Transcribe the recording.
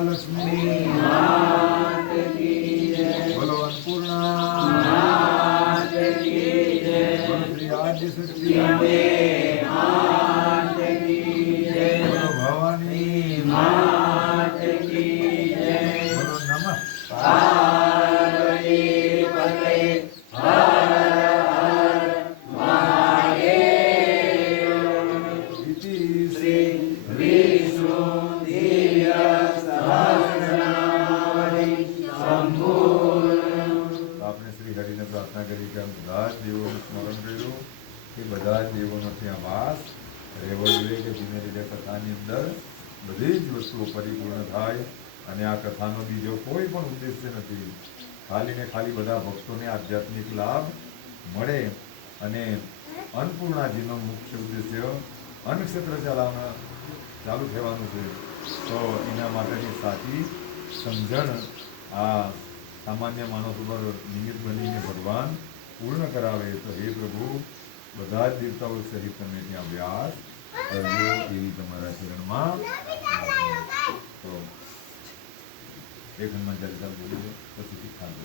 महालक्ष्मी मात की जय। बोलो अन्नपूर्णा मात की जय। बोलो श्री आद्य शक्ति मात की जय। बोलो भवानी मात की जय। बोलो नमः पार्वती पते हर हर महादेव। इति श्री विष्णु दिव्य सहस्रनामावली संपूर्ण। आपने श्री हरिने प्रार्थना करी कि हम બધા જ દેવોનું સ્મરણ કર્યું કે બધા જ દેવોનો ત્યાં વાસ રહેવો જોઈએ કે જેને લીધે કથાની અંદર બધી જ વસ્તુઓ પરિપૂર્ણ થાય અને આ કથાનો બીજો કોઈ પણ ઉદ્દેશ્ય નથી, ખાલી ને ખાલી બધા ભક્તોને આધ્યાત્મિક લાભ મળે અને અન્નપૂર્ણાજીનો મુખ્ય ઉદ્દેશ્ય અન્નક્ષેત્ર ચાલુ થવાનું છે, તો એના માટેની સાચી સમજણ આ સામાન્ય માણસ ઉપર નિમિત્ત બનીને ભગવાન પૂર્ણ કરાવે. તો હે પ્રભુ, બધા જ દેવતાઓ સહિત તમે ત્યાં વ્યાસ કરજો એવી તમારા ચરણમાં. તો એક હનુમાન ચાલીસા બોલી દો, પછી ખાંડ